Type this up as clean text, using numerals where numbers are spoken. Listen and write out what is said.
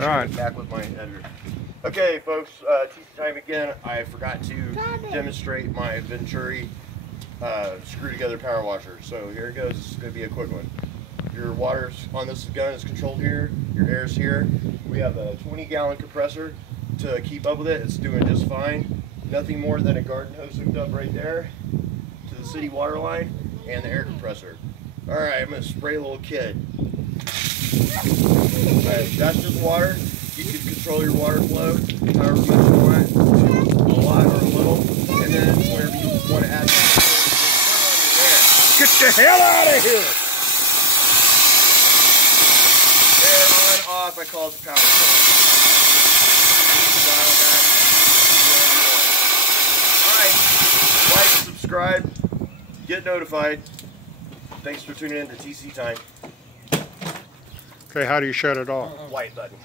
All right. Back with my editor. Okay, folks, TC time again. I forgot to demonstrate my Venturi screw together power washer. So here it goes. This is going to be a quick one. Your water on this gun is controlled here. Your air is here. We have a 20-gallon compressor to keep up with it. It's doing just fine. Nothing more than a garden hose hooked up right there to the city water line and the air compressor. All right, I'm going to spray a little kid. Alright, that's just water. You can control your water flow however much you want, a lot or a little, and then whenever you want to add something, Get the hell out of here! air on, off, I call it the power flow. Dial back, whatever you want. Alright, like, subscribe, get notified. Thanks for tuning in to TC Time. Okay, how do you shut it off? White button.